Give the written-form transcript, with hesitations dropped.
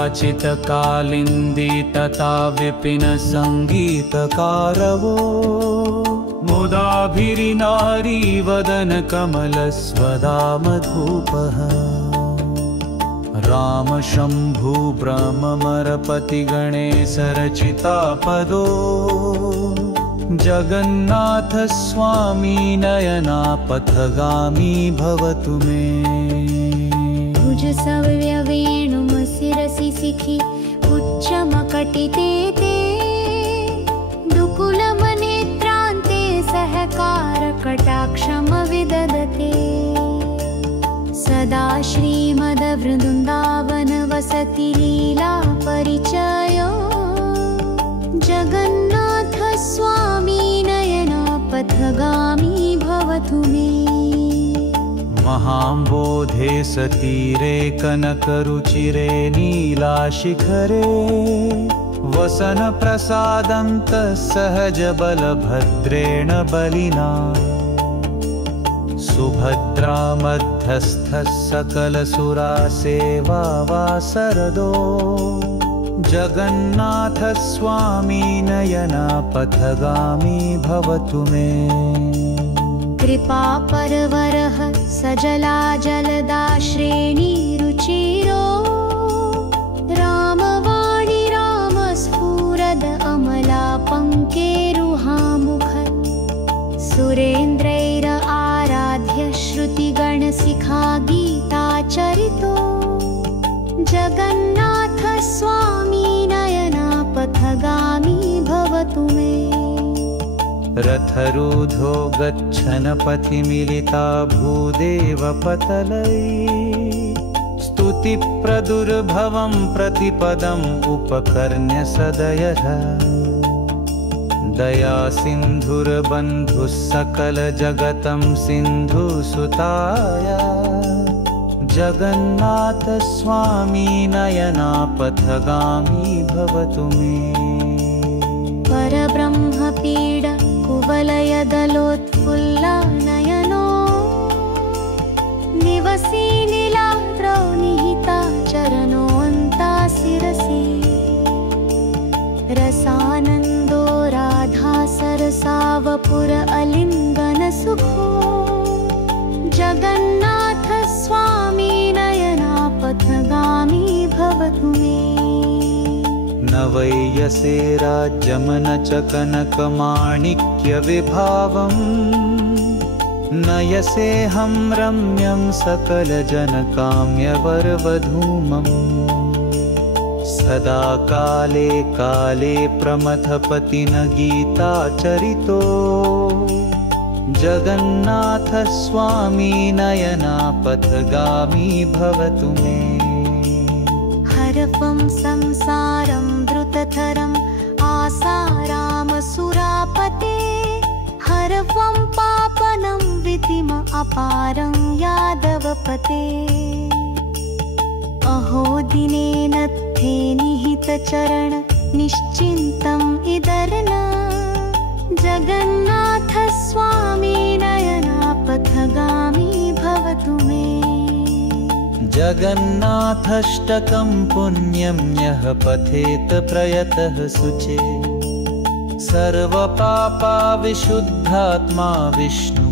कदाचित् कालिन्दी तथा विपिन संगीतकारवो मुदाभिरिनारी वदन कमलस्वदा मधुपः राम शंभु ब्रह्ममरपति गणेश रचिता पदो जगन्नाथ स्वामी नयना पथगामी भवतु मे भुज सव्य वेणुम शिरसि शिखि उच्चमकटिते ते दुकुलमनेत्रान्ते सहकार कटाक्षमविदधते सदा श्रीमद्वृन्दावन वसति लीला परिचयो जगन्नाथ स्वामी नयना पथगामी भवतु मे महाम्बोधे सतीरे कनकरुचिरे नीलाशिखरे वसन प्रसादन्त सहज बलभद्रेण बलिना सुभद्रा मध्यस्थः सकलसुरा सेवा वासरदो जगन्नाथ स्वामी नयना पथगामी भवतु मे कृपा परवरः सजला जलदा श्रेणी रुचिरो रामवाणी रामस्फुरद अमला पंकेरुहामुख सुरेन्द्रैर आराध्य श्रुतिगणशिखा गीताचरितो जगन्नाथ स्वामी नयना पथगामी भवतु मे रथरूधो गच्छन् पथिमिलिता भूदेव पतलै स्तुतिप्रदुर्भवं प्रतिपदम् उपकर्ण्य सदयः दया सिन्धुर्बन्धुः सकलजगतं सिन्धुसुताय जगन्नाथ स्वामी नयना पथगामी भवतु मे परब्रह्मपीड कुवलयदलोत्फुल्ला नयनो निवसी नीलाद्रौ निहिता चरणोऽन्ता शिरसि रसानन्दो राधा सरसावपुर अलिङ्गन सुखो जगन्नाथ स्वामी नयना पथगामी भवतु मे न वैयसे राज्यमन च कनकमाणिक्यविभावम् न यसेऽहं रम्यं सकलजनकाम्यवरवधूमम् सदा काले काले प्रमथपतिन गीताचरितो जगन्नाथ स्वामी नयना पथगामी भवतु मे हरपं संसारं द्रुततरम् आसारामसुरापते हरपं पापनं वितिम अपारं यादवपते अहो दिनेन थे निहितचरण निश्चिन्तम् इदर्न जगन्नाथ स्वामी नयना पथगामी भवतु मे जगन्नाथाष्टकं पुण्यं यः पठेत प्रयतः शुचे सर्वपापा विशुद्धात्मा विष्णु